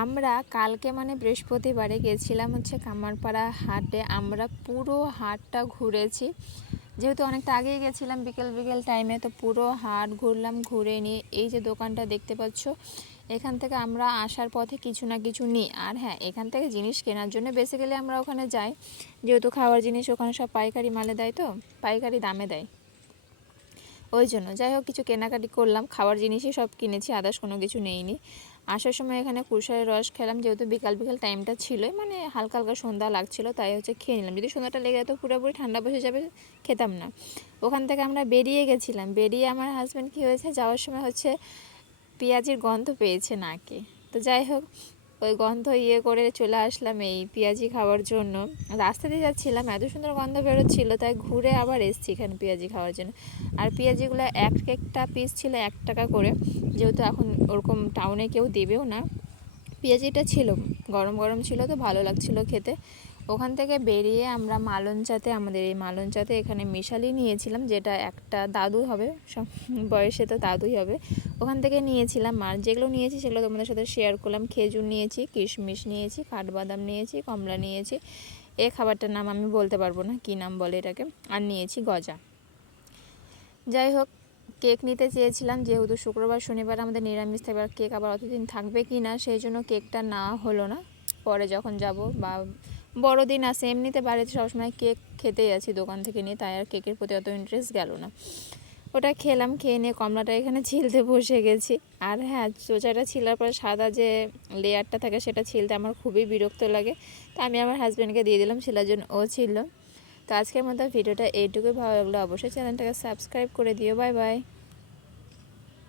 আমরা কালকে মানে বৃহস্পতিবারে গেছিলাম হচ্ছে কামারপাড়া হাটে। আমরা পুরো হাটটা ঘুরেছি, যেহেতু অনেকটা আগেই গেছিলাম বিকেল বিকেল টাইমে, তো পুরো হাট ঘুরলাম। ঘুরে নিয়ে এই যে দোকানটা দেখতে পাচ্ছ, এখান থেকে আমরা আসার পথে কিছু না কিছু নিই। আর হ্যাঁ, এখান থেকে জিনিস কেনার জন্য বেসিক্যালি আমরা ওখানে যাই, যেহেতু খাওয়ার জিনিস ওখানে সব পাইকারি মালে দেয়, তো পাইকারি দামে দেয়, ওই জন্য যাই হোক কিছু কেনাকাটি করলাম। খাওয়ার জিনিসই সব কিনেছি, আদার্স কোনো কিছু নেইনি। আসার সময় এখানে কুশারের রস খেলাম, যেহেতু বিকাল বিকাল টাইমটা ছিল, মানে হালকা হালকা সন্ধ্যা লাগছিল, তাই হচ্ছে খেয়ে নিলাম। যদি সন্ধ্যাটা লেগে যেত পুরোপুরি ঠান্ডা বসে যাবে, খেতাম না। ওখান থেকে আমরা বেরিয়ে গেছিলাম। বেরিয়ে আমার হাজব্যান্ড কী হয়েছে, যাওয়ার সময় হচ্ছে পেঁয়াজির গন্ধ পেয়েছে নাকে। তো যাই হোক ওই গন্ধ করে চলে আসলাম এই পেঁয়াজি খাওয়ার জন্য। রাস্তা দিয়ে যাচ্ছিলাম, এত সুন্দর গন্ধ বেরোচ্ছিল, তাই ঘুরে আবার এসেছি এখানে পেঁয়াজি খাওয়ার জন্য। আর পেঁয়াজিগুলো একটা পিস ছিল 1 টাকা করে, যেহেতু এখন ওরকম টাউনে কেউ দেবেও না। পেঁয়াজিটা ছিল গরম গরম ছিল, তো ভালো লাগছিল খেতে। ওখান থেকে বেরিয়ে আমরা মালঞ্চাতে, আমাদের এই মালঞ্চাতে এখানে মিশালি নিয়েছিলাম, যেটা একটা দাদু হবে, বয়সে তো দাদুই হবে। ওখান থেকে নিয়েছিলাম, আর যেগুলো নিয়েছি সেগুলো তোমাদের সাথে শেয়ার করলাম। খেজুর নিয়েছি, কিশমিশ নিয়েছি, কাঠবাদাম নিয়েছি, কমলা নিয়েছি। এই খাবারটার নাম আমি বলতে পারবো না কী নাম বলে এটাকে। আর নিয়েছি গজা। যাই হোক কেক নিতে চেয়েছিলাম, যেহেতু শুক্রবার শনিবার আমাদের নিরামিষ থাকবে, কেক আবার অতদিন থাকবে কি না, সেই জন্য কেকটা নেওয়া হলো না। পরে যখন যাব বা বড়দিন আসে, এমনিতে বাড়িতে সবসময় কেক খেতেই আছি দোকান থেকে নিয়ে, তাই আর কেকের প্রতি অত ইন্টারেস্ট গেল না। ওটা খেলাম, খেয়ে নিয়ে কমলাটা এখানে ছিলতে বসে গেছি। আর হ্যাঁ, চোচাটা ছিলার পর সাদা যে লেয়ারটা থাকে সেটা ছিলতে আমার খুবই বিরক্ত লাগে, তো আমি আমার হাজব্যান্ডকে দিয়ে দিলাম ছিলার জন্য, ও ছিল। তো আজকের মতো ভিডিওটা এইটুকুই। ভালো লাগলো অবশ্যই চ্যানেলটাকে সাবস্ক্রাইব করে দিও। Bye bye.